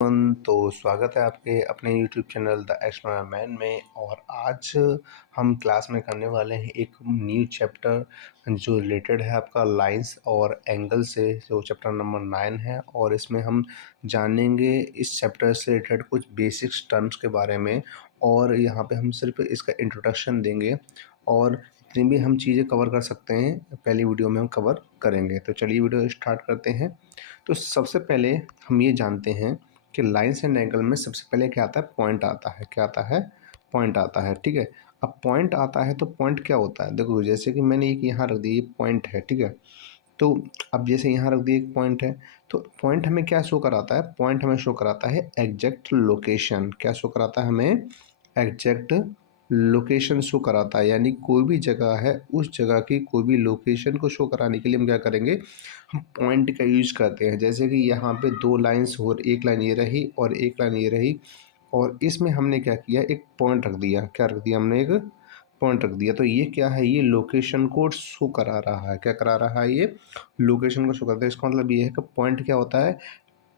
तो स्वागत है आपके अपने YouTube channel the explorer man में। और आज हम क्लास में करने वाले हैं एक न्यू चैप्टर जो रिलेटेड है आपका लाइंस और एंगल से, जो चैप्टर नंबर 9 है। और इसमें हम जानेंगे इस चैप्टर से रिलेटेड कुछ बेसिक्स टर्म्स के बारे में, और यहाँ पे हम सिर्फ इसका इंट्रोडक्शन देंगे और जितनी भी हम चीज़ें कवर कर सकते हैं पहली वीडियो में हम कवर करेंगे। तो चलिए वीडियो स्टार्ट करते हैं। तो सबसे पहले हम ये जानते हैं कि लाइंस एंड एंगल में सबसे पहले क्या आता है, पॉइंट आता है। क्या आता है? पॉइंट आता है। ठीक है, अब पॉइंट आता है तो पॉइंट क्या होता है, देखो जैसे कि मैंने एक यहाँ रख दिया, ये पॉइंट है। ठीक है, तो अब जैसे यहाँ रख दिया एक पॉइंट है, तो पॉइंट हमें क्या शो कराता है? पॉइंट हमें शो कराता है एग्जैक्ट लोकेशन। क्या शो कराता है हमें? एग्जैक्ट लोकेशन शो कराता है। यानी कोई भी जगह है, उस जगह की कोई भी लोकेशन को शो कराने के लिए हम क्या करेंगे, हम पॉइंट का यूज करते हैं। जैसे कि यहाँ पे दो लाइंस हो, एक लाइन ये रही और एक लाइन ये रही, और इसमें हमने क्या किया, एक पॉइंट रख दिया। क्या रख दिया हमने? एक पॉइंट रख दिया। तो ये क्या है, ये लोकेशन को शो करा रहा है। क्या करा रहा है? ये लोकेशन को शो करता है। इसका मतलब ये है कि पॉइंट क्या होता है,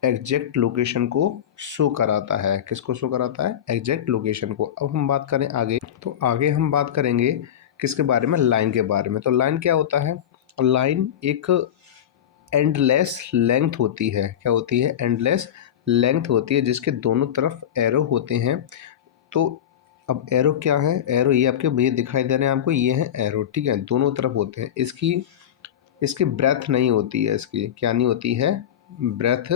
एग्जैक्ट लोकेशन को शो कराता है। किसको शो कराता है? एग्जैक्ट लोकेशन को। अब हम बात करें आगे, तो आगे हम बात करेंगे किसके बारे में? लाइन के बारे में। तो लाइन क्या होता है? लाइन एक एंडलेस लेंथ होती है। क्या होती है? एंडलेस लेंथ होती है, जिसके दोनों तरफ एरो होते हैं। तो अब एरो क्या है? एरो ये आपके ये दिखाई दे रहे हैं आपको, ये है एरो। ठीक है, दोनों तरफ होते हैं। इसकी इसकी ब्रेथ नहीं होती है। इसकी क्या नहीं होती है? ब्रेथ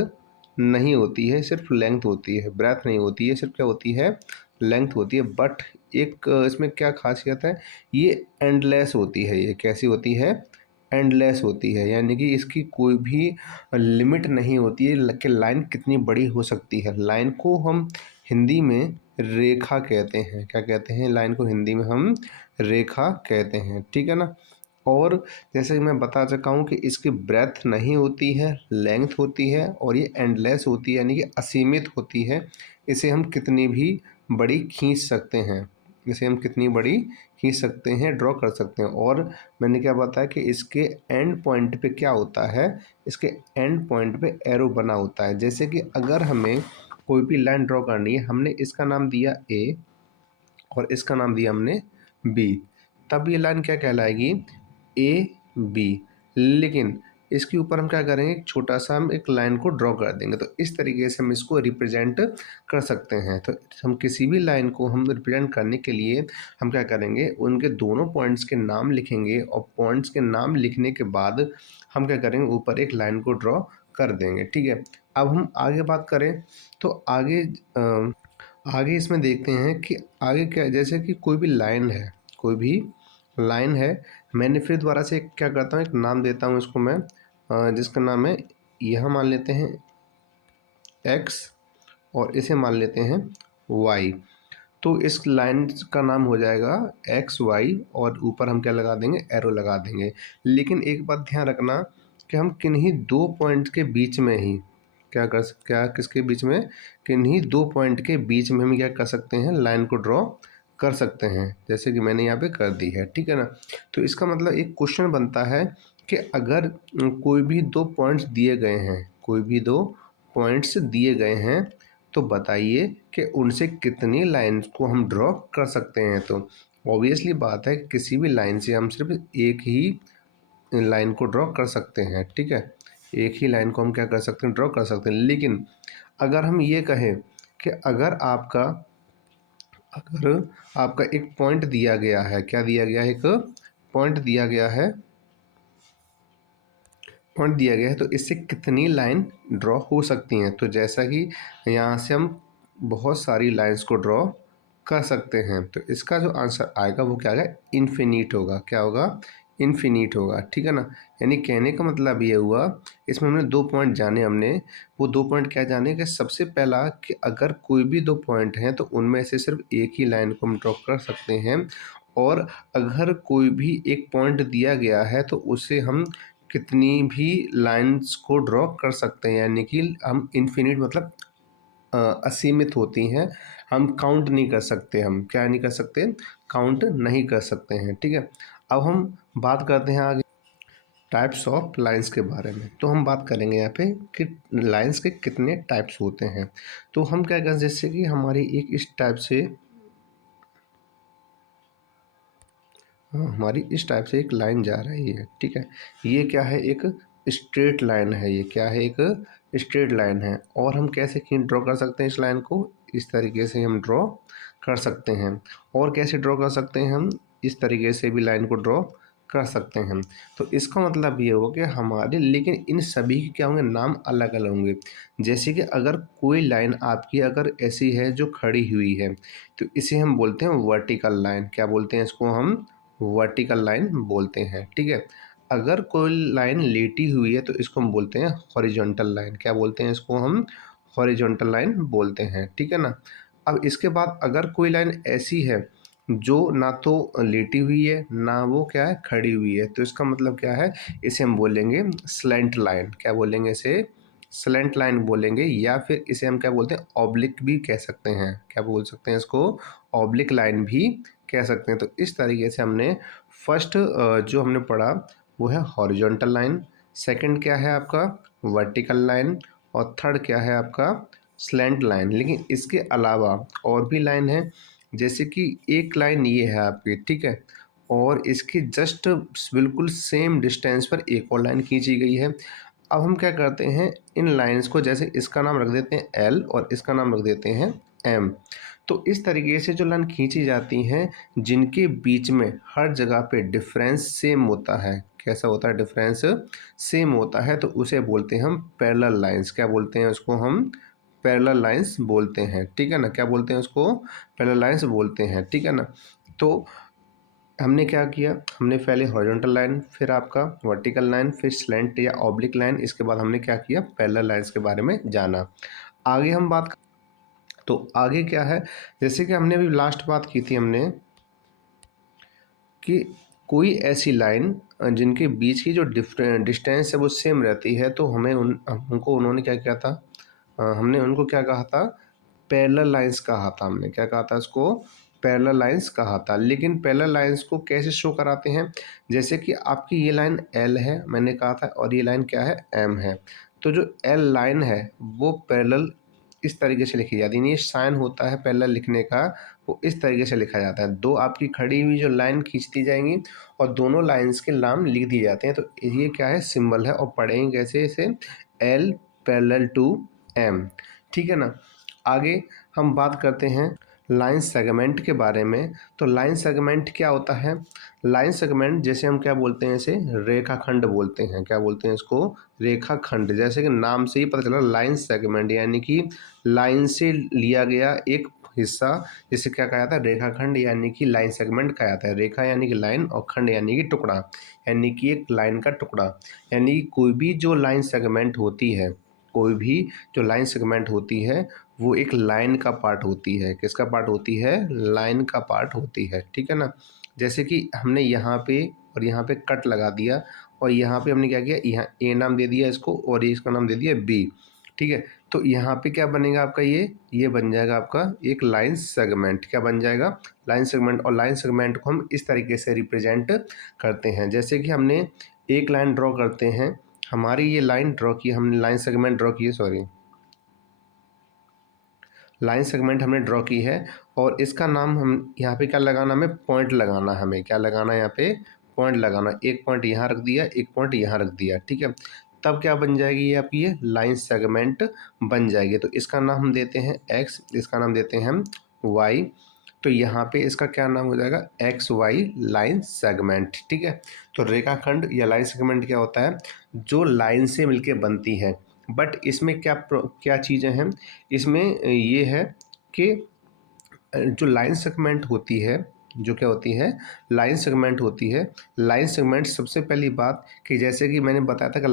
नहीं होती है, सिर्फ लेंथ होती है। ब्रेथ नहीं होती है, सिर्फ क्या होती है? लेंथ होती है। बट एक इसमें क्या खासियत है, ये एंडलेस होती है। ये कैसी होती है? एंडलेस होती है। यानी कि इसकी कोई भी लिमिट नहीं होती है कि लाइन कितनी बड़ी हो सकती है। लाइन को हम हिंदी में रेखा कहते हैं। क्या कहते हैं? लाइन को हिंदी में हम रेखा कहते हैं। ठीक है ना। और जैसे कि मैं बता चुका हूँ कि इसकी ब्रेथ नहीं होती है, लेंथ होती है, और ये एंडलेस होती है, यानी कि असीमित होती है। इसे हम कितनी भी बड़ी खींच सकते हैं। इसे हम कितनी बड़ी खींच सकते हैं, ड्रॉ कर सकते हैं। और मैंने क्या बताया कि इसके एंड पॉइंट पे क्या होता है, इसके एंड पॉइंट पे एरो बना होता है। जैसे कि अगर हमें कोई भी लाइन ड्रॉ करनी है, हमने इसका नाम दिया ए और इसका नाम दिया हमने बी, तब ये लाइन क्या कहलाएगी? A B. लेकिन इसके ऊपर हम क्या करेंगे, एक छोटा सा हम एक लाइन को ड्रॉ कर देंगे। तो इस तरीके से हम इसको रिप्रेजेंट कर सकते हैं। तो हम किसी भी लाइन को हम रिप्रेजेंट करने के लिए हम क्या करेंगे, उनके दोनों पॉइंट्स के नाम लिखेंगे, और पॉइंट्स के नाम लिखने के बाद हम क्या करेंगे, ऊपर एक लाइन को ड्रॉ कर देंगे। ठीक है, अब हम आगे बात करें तो आगे इसमें देखते हैं कि आगे क्या, जैसे कि कोई भी लाइन है, कोई भी लाइन है, मैंने फिर दोबारा से क्या करता हूँ, एक नाम देता हूँ इसको मैं, जिसका नाम है, यह मान लेते हैं एक्स, और इसे मान लेते हैं वाई। तो इस लाइन का नाम हो जाएगा एक्स वाई, और ऊपर हम क्या लगा देंगे, एरो लगा देंगे। लेकिन एक बात ध्यान रखना कि हम किन्हीं दो पॉइंट के बीच में ही क्या किसके बीच में, किन्हीं दो पॉइंट के बीच में हम क्या कर सकते हैं, लाइन को ड्रॉ कर सकते हैं। जैसे कि मैंने यहाँ पे कर दी है। ठीक है ना। तो इसका मतलब एक क्वेश्चन बनता है कि अगर कोई भी दो पॉइंट्स दिए गए हैं, कोई भी दो पॉइंट्स दिए गए हैं, तो बताइए कि उनसे कितनी लाइंस को हम ड्रॉ कर सकते हैं। तो ऑब्वियसली बात है कि किसी भी लाइन से हम सिर्फ एक ही लाइन को ड्रॉ कर सकते हैं। ठीक है, एक ही लाइन को हम क्या कर सकते हैं, ड्रॉ कर सकते हैं। लेकिन अगर हम ये कहें कि अगर आपका एक पॉइंट दिया गया है, क्या दिया गया है, एक पॉइंट दिया गया है, पॉइंट दिया गया है, तो इससे कितनी लाइन ड्रॉ हो सकती हैं। तो जैसा कि यहाँ से हम बहुत सारी लाइंस को ड्रॉ कर सकते हैं, तो इसका जो आंसर आएगा वो क्या आएगा, इन्फिनिट होगा। क्या होगा? इन्फिनिट होगा। ठीक है ना। यानी कहने का मतलब ये हुआ, इसमें हमने दो पॉइंट जाने, हमने वो दो पॉइंट क्या जाने कि सबसे पहला कि अगर कोई भी दो पॉइंट हैं तो उनमें से सिर्फ एक ही लाइन को हम ड्रॉ कर सकते हैं। और अगर कोई भी एक पॉइंट दिया गया है तो उसे हम कितनी भी लाइंस को ड्रॉ कर सकते हैं। यानी कि हम इन्फिनिट मतलब असीमित होती हैं, हम काउंट नहीं कर सकते। हम क्या नहीं कर सकते, काउंट नहीं कर सकते हैं। ठीक है, अब हम बात करते हैं आगे। टाइप्स ऑफ लाइंस के बारे में। तो हम बात करेंगे यहाँ पे कि लाइंस के कितने टाइप्स होते हैं। तो हम क्या करें, जैसे कि हमारी एक इस टाइप से हमारी इस टाइप से एक लाइन जा रही है, ठीक है। ये क्या है, एक स्ट्रेट लाइन है। ये क्या है, एक स्ट्रेट लाइन है। और हम कैसे ड्रॉ कर सकते हैं इस लाइन को, इस तरीके से हम ड्रॉ कर सकते हैं। और कैसे ड्रॉ कर सकते हैं, हम इस तरीके से भी लाइन को ड्रॉ कर सकते हैं। तो इसका मतलब ये होगा कि हमारे, लेकिन इन सभी के क्या होंगे, नाम अलग अलग होंगे। जैसे कि अगर कोई लाइन आपकी अगर ऐसी है जो खड़ी हुई है, तो इसे हम बोलते हैं वर्टिकल लाइन। क्या बोलते हैं इसको, हम वर्टिकल लाइन बोलते हैं, ठीक है। अगर कोई लाइन लेटी हुई है तो इसको हम बोलते हैं हॉरिजॉन्टल लाइन। क्या बोलते हैं इसको, हम हॉरिजॉन्टल लाइन बोलते हैं, ठीक है ना। अब इसके बाद अगर कोई लाइन ऐसी है जो ना तो लेटी हुई है ना वो क्या है, खड़ी हुई है, तो इसका मतलब क्या है, इसे हम बोलेंगे स्लैंट लाइन। क्या बोलेंगे इसे, स्लैंट लाइन बोलेंगे। या फिर इसे हम क्या बोलते हैं, ऑब्लिक भी कह सकते हैं। क्या बोल सकते हैं इसको, ऑब्लिक लाइन भी कह सकते हैं। तो इस तरीके से हमने फर्स्ट जो हमने पढ़ा वो है हॉरिजॉन्टल लाइन, सेकंड क्या है आपका वर्टिकल लाइन, और थर्ड क्या है आपका स्लैंट लाइन। लेकिन इसके अलावा और भी लाइन है, जैसे कि एक लाइन ये है आपकी, ठीक है, और इसके जस्ट बिल्कुल सेम डिस्टेंस पर एक और लाइन खींची गई है। अब हम क्या करते हैं, इन लाइंस को, जैसे इसका नाम रख देते हैं एल और इसका नाम रख देते हैं एम। तो इस तरीके से जो लाइन खींची जाती हैं, जिनके बीच में हर जगह पे डिफरेंस सेम होता है। कैसा होता है, डिफरेंस सेम होता है, तो उसे बोलते हैं हम पैरेलल लाइंस। क्या बोलते हैं उसको, हम पैरेलल लाइंस बोलते हैं, ठीक है ना। क्या बोलते हैं उसको, पैरेलल लाइंस बोलते हैं, ठीक है ना। तो हमने क्या किया, हमने पहले हॉरिजॉन्टल लाइन, फिर आपका वर्टिकल लाइन, फिर स्लैंट या ऑब्लिक लाइन, इसके बाद हमने क्या किया, पैरेलल लाइंस के बारे में जाना। आगे हम बात, तो आगे क्या है, जैसे कि हमने अभी लास्ट बात की थी हमने कि कोई ऐसी लाइन जिनके बीच की जो डिस्टेंस है वो सेम रहती है, तो हमें हमको उन्होंने क्या किया था, हमने उनको क्या कहा था, पैरेलल लाइंस कहा था। हमने क्या कहा था इसको, पैरेलल लाइंस कहा था। लेकिन पैरेलल लाइंस को कैसे शो कराते हैं, जैसे कि आपकी ये लाइन एल है मैंने कहा था, और ये लाइन क्या है, एम है। तो जो एल लाइन है वो पैरेलल इस तरीके से लिखी जाती है, ये साइन होता है पैरेलल लिखने का, वो इस तरीके से लिखा जाता है। दो आपकी खड़ी हुई जो लाइन खींचती जाएंगी और दोनों लाइंस के नाम लिख दिए जाते हैं। तो ये क्या है, सिंबल है, और पढ़ेंगे कैसे इसे, एल पैरेलल टू एम, ठीक है ना। आगे हम बात करते हैं लाइन सेगमेंट के बारे में। तो लाइन सेगमेंट क्या होता है, लाइन सेगमेंट जैसे हम क्या बोलते हैं, इसे रेखाखंड बोलते हैं। क्या बोलते हैं इसको, रेखाखंड। जैसे कि नाम से ही पता चला, लाइन सेगमेंट यानी कि लाइन से लिया गया एक हिस्सा, जिसे क्या कहा जाता है, रेखाखंड यानी कि लाइन सेगमेंट कहा जाता है। रेखा यानी कि लाइन और खंड यानी कि टुकड़ा, यानी कि एक लाइन का टुकड़ा। यानी कि कोई भी जो लाइन सेगमेंट होती है, कोई भी जो लाइन सेगमेंट होती है वो एक लाइन का पार्ट होती है। किसका पार्ट होती है, लाइन का पार्ट होती है, ठीक है ना। जैसे कि हमने यहाँ पे और यहाँ पे कट लगा दिया, और यहाँ पे हमने क्या किया, यहाँ ए नाम दे दिया इसको और ये इसका नाम दे दिया बी, ठीक है। तो यहाँ पे क्या बनेगा आपका, ये बन जाएगा आपका एक लाइन सेगमेंट। क्या बन जाएगा, लाइन सेगमेंट। और लाइन सेगमेंट को हम इस तरीके से रिप्रेजेंट करते हैं, जैसे कि हमने एक लाइन ड्रॉ करते हैं, हमारी ये लाइन ड्रॉ की, हमने लाइन सेगमेंट ड्रॉ की है, सॉरी, लाइन सेगमेंट हमने ड्रॉ की है, और इसका नाम हम यहाँ पे क्या लगाना, हमें पॉइंट लगाना, हमें क्या लगाना, यहाँ पे पॉइंट लगाना। एक पॉइंट यहाँ रख दिया, एक पॉइंट यहाँ रख दिया, ठीक है। तब क्या बन जाएगी, ये आपकी ये लाइन सेगमेंट बन जाएगी। तो इसका नाम हम देते हैं एक्स, इसका नाम देते हैं हम वाई। तो यहाँ पे इसका क्या नाम हो जाएगा, एक्स वाई लाइन सेगमेंट, ठीक है। तो रेखाखंड या लाइन सेगमेंट क्या होता है, जो लाइन से मिलके बनती है। बट इसमें क्या चीज़ें हैं, इसमें ये है कि जो लाइन सेगमेंट होती है, जो क्या होती है, लाइन सेगमेंट होती है। लाइन सेगमेंट सबसे पहली बात कि जैसे कि मैंने बताया था कि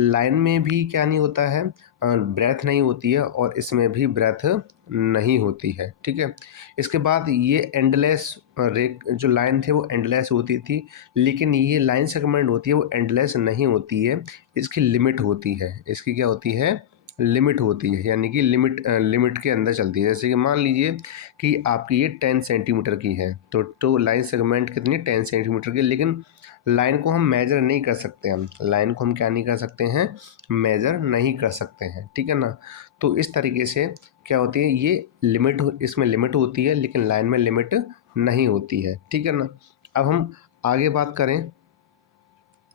लाइन में भी क्या नहीं होता है, ब्रेथ नहीं होती है, और इसमें भी ब्रेथ नहीं होती है, ठीक है। इसके बाद ये एंडलेस जो लाइन थे वो एंडलेस होती थी, लेकिन ये लाइन सेगमेंट होती है वो एंडलेस नहीं होती है, इसकी लिमिट होती है। इसकी क्या होती है, लिमिट होती है, यानी कि लिमिट के अंदर चलती है। जैसे कि मान लीजिए कि आपकी ये 10 सेंटीमीटर की है, तो लाइन सेगमेंट कितनी, 10 सेंटीमीटर की, लेकिन लाइन को हम मेजर नहीं कर सकते, हम लाइन को हम क्या नहीं कर सकते हैं, मेजर नहीं कर सकते हैं, ठीक है ना। तो इस तरीके से क्या होती है, ये लिमिट, इसमें लिमिट होती है लेकिन लाइन में लिमिट नहीं होती है, ठीक है ना। अब हम आगे बात करें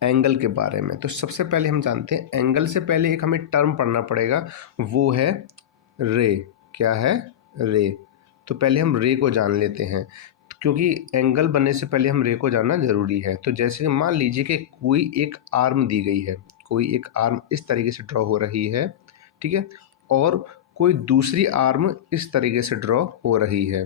एंगल के बारे में, तो सबसे पहले हम जानते हैं एंगल से पहले एक हमें टर्म पढ़ना पड़ेगा, वो है रे। क्या है, रे। तो पहले हम रे को जान लेते हैं, क्योंकि एंगल बनने से पहले हम रे को जानना जरूरी है। तो जैसे कि मान लीजिए कि कोई एक आर्म दी गई है, कोई एक आर्म इस तरीके से ड्रॉ हो रही है, ठीक है, और कोई दूसरी आर्म इस तरीके से ड्रॉ हो रही है,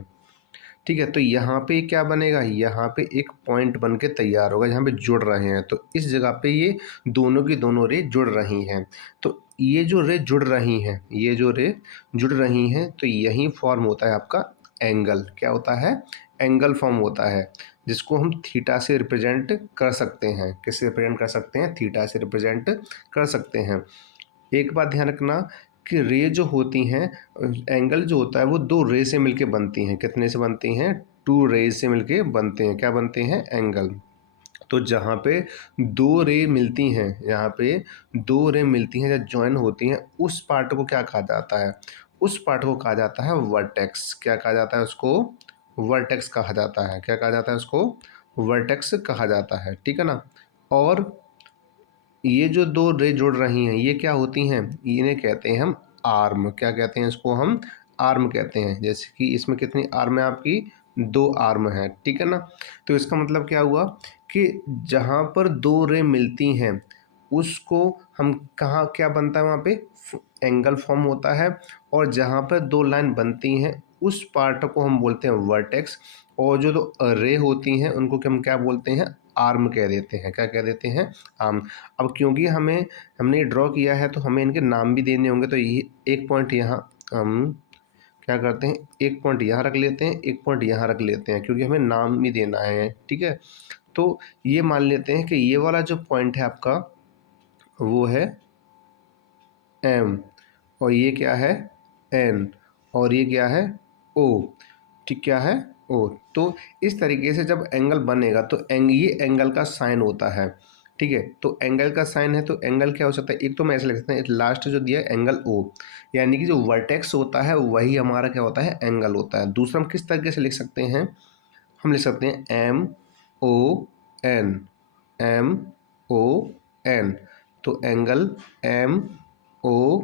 ठीक है। तो यहाँ पे क्या बनेगा, यहाँ पे एक पॉइंट बन के तैयार होगा, यहाँ पे जुड़ रहे हैं, तो इस जगह पे ये दोनों की दोनों रे जुड़ रही हैं। तो ये जो रे जुड़ रही हैं, ये जो रे जुड़ रही हैं, तो यही फॉर्म होता है आपका एंगल। क्या होता है, एंगल फॉर्म होता है, जिसको हम थीटा से रिप्रेजेंट कर सकते हैं। किससे रिप्रेजेंट कर सकते हैं, थीटा से रिप्रेजेंट कर सकते हैं। एक बात ध्यान रखना कि रे जो होती हैं, एंगल जो होता है वो दो रे से मिलके बनती हैं। कितने से बनती हैं, टू रेज से मिलके बनते हैं। क्या बनते हैं, एंगल। तो जहाँ पे दो रे मिलती हैं, यहाँ पे दो रे मिलती हैं, जब ज्वाइन होती हैं, उस पार्ट को क्या कहा जाता है, उस पार्ट को कहा जाता है वर्टेक्स। क्या कहा जाता है उसको, वर्टेक्स कहा जाता है। क्या कहा जाता है उसको, वर्टेक्स कहा जाता है, ठीक है ना। और ये जो दो रे जुड़ रही हैं, ये क्या होती हैं, इन्हें कहते हैं हम आर्म। क्या कहते हैं इसको, हम आर्म कहते हैं। जैसे कि इसमें कितनी आर्म है आपकी, दो आर्म है, ठीक है ना। तो इसका मतलब क्या हुआ कि जहाँ पर दो रे मिलती हैं, उसको हम कहाँ, क्या बनता है वहाँ पे, एंगल फॉर्म होता है। और जहाँ पर दो लाइन बनती हैं, उस पार्ट को हम बोलते हैं वर्टेक्स। और जो दो रे होती हैं, उनको हम क्या बोलते हैं, आर्म कह देते हैं। क्या कह देते हैं, आर्म। अब क्योंकि हमने ड्रॉ किया है, तो हमें इनके नाम भी देने होंगे। तो ये एक पॉइंट यहाँ हम क्या करते हैं, एक पॉइंट यहाँ रख लेते हैं, एक पॉइंट यहाँ रख लेते हैं, क्योंकि हमें नाम भी देना है, ठीक है। तो ये मान लेते हैं कि ये वाला जो पॉइंट है आपका, वो है एम, और ये क्या है, एन, और ये क्या है, ओ, ठीक, क्या है, ओ। तो इस तरीके से जब एंगल बनेगा, तो ये एंगल का साइन होता है, ठीक है। तो एंगल का साइन है, तो एंगल क्या हो सकता है, एक तो मैं ऐसे लिख सकता हूँ, लास्ट जो दिया है एंगल ओ, यानी कि जो वर्टेक्स होता है वही हमारा क्या होता है, एंगल होता है। दूसरा हम किस तरीके से लिख सकते हैं, हम लिख सकते हैं M O N, M O N. तो एंगल एम ओ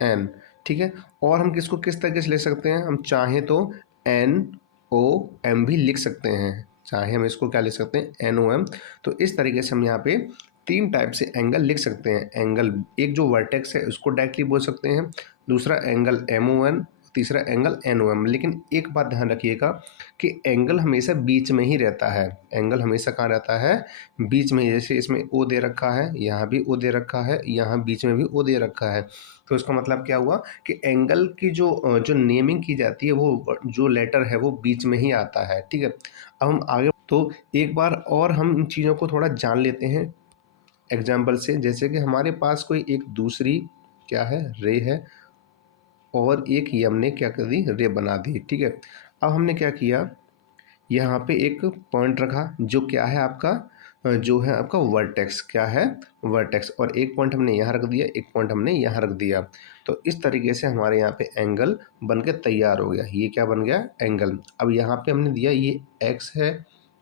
एन, ठीक है। और हम किसको किस तरीके से लिख सकते हैं, हम चाहें तो एन ओ एम भी लिख सकते हैं, चाहे हम इसको क्या लिख सकते हैं, एन ओ एम। तो इस तरीके से हम यहाँ पे तीन टाइप से एंगल लिख सकते हैं। एंगल, एक जो वर्टेक्स है उसको डायरेक्टली बोल सकते हैं, दूसरा एंगल एम ओ एन, तीसरा एंगल एन ओ एम। लेकिन एक बात ध्यान रखिएगा कि एंगल हमेशा बीच में ही रहता है। एंगल हमेशा कहाँ रहता है, बीच में ही। जैसे इसमें ओ दे रखा है, यहाँ भी ओ दे रखा है, यहाँ बीच में भी ओ दे रखा है। तो इसका मतलब क्या हुआ कि एंगल की जो नेमिंग की जाती है, वो जो लेटर है वो बीच में ही आता है, ठीक है। अब हम आगे, तो एक बार और हम इन चीज़ों को थोड़ा जान लेते हैं एग्जाम्पल से। जैसे कि हमारे पास कोई एक दूसरी क्या है, रे है, और एक ये हमने क्या कर दी, रे बना दी, ठीक है। अब हमने क्या किया, यहाँ पे एक पॉइंट रखा, जो क्या है आपका, जो है आपका वर्टेक्स। क्या है, वर्टेक्स। और एक पॉइंट हमने यहाँ रख दिया, एक पॉइंट हमने यहाँ रख दिया। तो इस तरीके से हमारे यहाँ पे एंगल बन के तैयार हो गया। ये क्या बन गया, एंगल। अब यहाँ पे हमने दिया, ये एक्स है,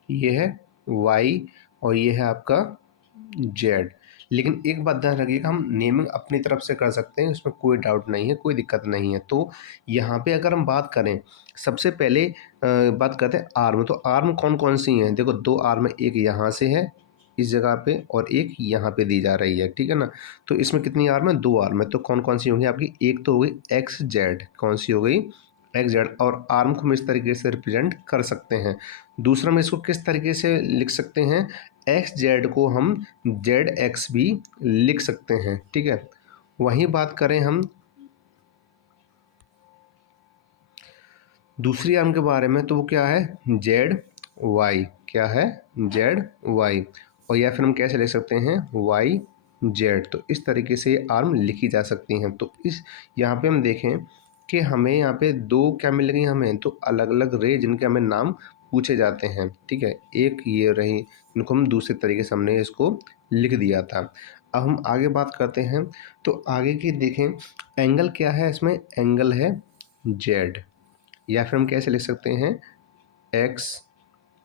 ये है वाई, और ये है आपका जेड। लेकिन एक बात ध्यान रखिएगा, हम नेमिंग अपनी तरफ से कर सकते हैं, उसमें कोई डाउट नहीं है, कोई दिक्कत नहीं है। तो यहाँ पे अगर हम बात करें, सबसे पहले बात करते हैं आर्म। तो आर्म कौन कौन सी हैं, देखो दो आर्म, एक यहाँ से है इस जगह पे, और एक यहाँ पे दी जा रही है, ठीक है ना। तो इसमें कितनी आर्म है, दो आर्म है। तो कौन कौन सी होंगी आपकी, एक तो हो गई एक्स जेड, कौन सी हो गई, एक्स जेड। और आर्म को हम इस तरीके से रिप्रेजेंट कर सकते हैं। दूसरा में इसको किस तरीके से लिख सकते हैं, एक्स जेड को हम जेड एक्स भी लिख सकते हैं, ठीक है। वहीं बात करें हम दूसरी आर्म के बारे में, तो वो क्या है, जेड वाई। क्या है, जेड वाई। और या फिर हम कैसे लिख सकते हैं, वाई जेड। तो इस तरीके से ये आर्म लिखी जा सकती हैं। तो इस यहाँ पे हम देखें कि हमें यहाँ पे दो क्या मिल गई, हमें तो अलग अलग रे, जिनके हमें नाम पूछे जाते हैं, ठीक है। एक ये रही, इनको हम दूसरे तरीके से हमने इसको लिख दिया था। अब हम आगे बात करते हैं, तो आगे की देखें, एंगल क्या है इसमें, एंगल है जेड, या फिर हम कैसे लिख सकते हैं, एक्स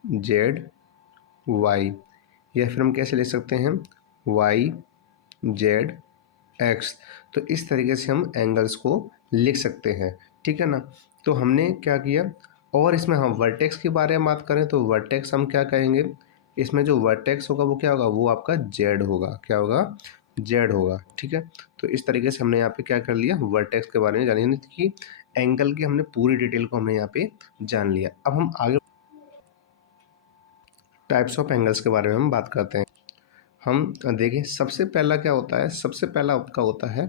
जेड वाई, या फिर हम कैसे लिख सकते हैं, वाई जेड एक्स। तो इस तरीके से हम एंगल्स को लिख सकते हैं, ठीक है ना। तो हमने क्या किया, और इसमें हम वर्टेक्स के बारे में बात करें तो वर्टेक्स हम क्या कहेंगे, इसमें जो वर्टेक्स होगा वो क्या होगा, वो आपका जेड होगा, क्या होगा, जेड होगा, ठीक है। तो इस तरीके से हमने यहाँ पे क्या कर लिया, वर्टेक्स के बारे में जान लिया, कि एंगल की हमने पूरी डिटेल को हमने यहाँ पे जान लिया। अब हम आगे टाइप्स ऑफ एंगल्स के बारे में हम बात करते हैं। हम देखें, सबसे पहला क्या होता है, सबसे पहला आपका होता है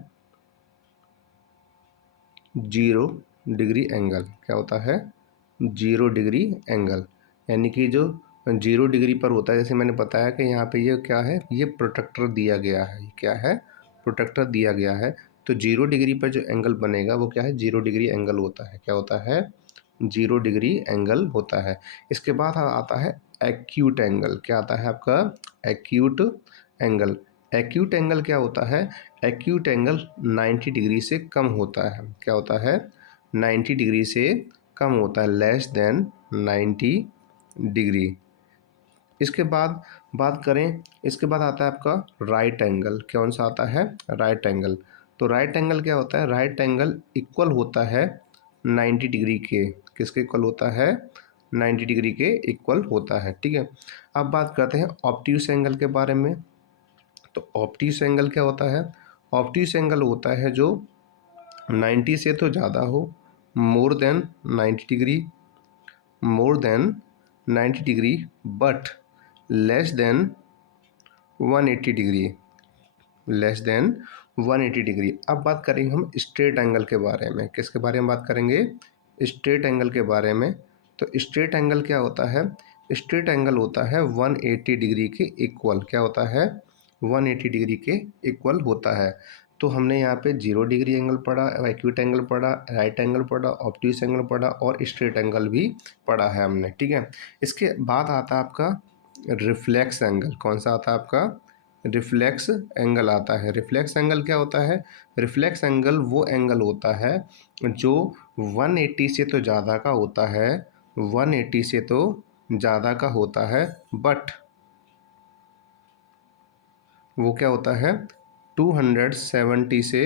0 डिग्री एंगल। क्या होता है, 0 डिग्री एंगल, यानी कि जो 0 डिग्री पर होता है, जैसे मैंने बताया कि यहाँ पे ये क्या है, ये प्रोटेक्टर दिया गया है, क्या है, प्रोटेक्टर दिया गया है। तो 0 डिग्री पर जो एंगल बनेगा वो क्या है, 0 डिग्री एंगल होता है, क्या होता है, 0 डिग्री एंगल होता है। इसके बाद आता है एक्यूट एंगल। क्या आता है आपका, एक्यूट एंगल। एक्यूट एंगल क्या होता है, एक्यूट एंगल 90 डिग्री से कम होता है। क्या होता है, 90 डिग्री से कम होता है, लेस देन 90 डिग्री। इसके बाद बात करें, इसके बाद आता है आपका राइट एंगल। कौन सा आता है, राइट एंगल। तो राइट एंगल क्या होता है, राइट एंगल इक्वल होता है 90 डिग्री के, किसके इक्वल होता है, 90 डिग्री के इक्वल होता है, ठीक है। अब बात करते हैं ऑब्ट्यूस एंगल के बारे में। तो ऑब्ट्यूस एंगल क्या होता है, ऑब्ट्यूस एंगल होता है जो 90 से तो ज़्यादा हो, more than 90 degree, more than 90 degree, but less than 180 degree, less than 180 degree. अब बात करेंगे हम स्ट्रेट एंगल के बारे में। किसके बारे में बात करेंगे, स्ट्रेट एंगल के बारे में। तो स्ट्रेट एंगल क्या होता है, स्ट्रेट एंगल होता है 180 डिग्री के इक्वल। क्या होता है, 180 डिग्री के इक्वल होता है। तो हमने यहाँ पे 0 डिग्री एंगल पढ़ा, एक्यूट एंगल पढ़ा, राइट एंगल पढ़ा, ऑब्ट्यूस एंगल पढ़ा, और स्ट्रेट एंगल भी पढ़ा है हमने, ठीक है। इसके बाद आता है आपका रिफ्लेक्स एंगल। कौन सा आता है आपका, रिफ्लेक्स एंगल आता है। रिफ्लेक्स एंगल क्या होता है, रिफ्लेक्स एंगल वो एंगल होता है जो 180 से तो ज़्यादा का होता है, 180 से तो ज़्यादा का होता है, बट वो क्या होता है, 270 से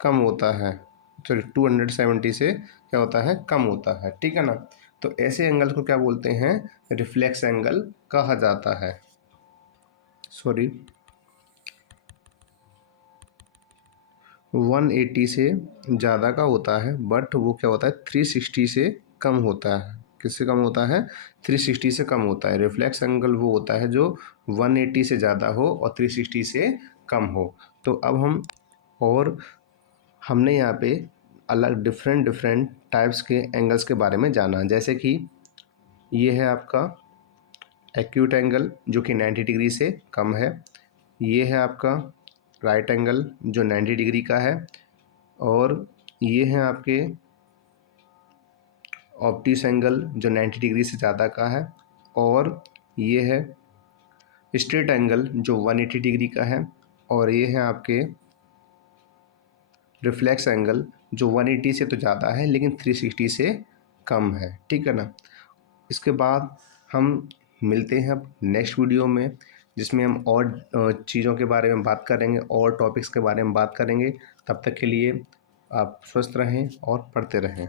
कम होता है, सॉरी 270 से क्या होता है, कम होता है, ठीक है ना। तो ऐसे एंगल को क्या बोलते हैं, रिफ्लेक्स एंगल कहा जाता है। सॉरी 180 से ज़्यादा का होता है, बट वो क्या होता है, 360 से कम होता है। किससे कम होता है, 360 से कम होता है। रिफ्लेक्स एंगल वो होता है जो 180 से ज़्यादा हो और 360 से कम हो। तो अब और हमने यहाँ पे अलग डिफरेंट डिफरेंट टाइप्स के एंगल्स के बारे में जाना, जैसे कि ये है आपका एक्यूट एंगल जो कि 90 डिग्री से कम है, ये है आपका राइट एंगल जो 90 डिग्री का है, और ये है आपके ऑब्ट्यूस एंगल जो 90 डिग्री से ज़्यादा का है, और ये है स्ट्रेट एंगल जो 180 डिग्री का है, और ये है आपके रिफ्लेक्स एंगल जो 180 से तो ज़्यादा है लेकिन 360 से कम है, ठीक है ना। इसके बाद हम मिलते हैं अब नेक्स्ट वीडियो में, जिसमें हम और चीज़ों के बारे में बात करेंगे और टॉपिक्स के बारे में बात करेंगे। तब तक के लिए आप स्वस्थ रहें और पढ़ते रहें।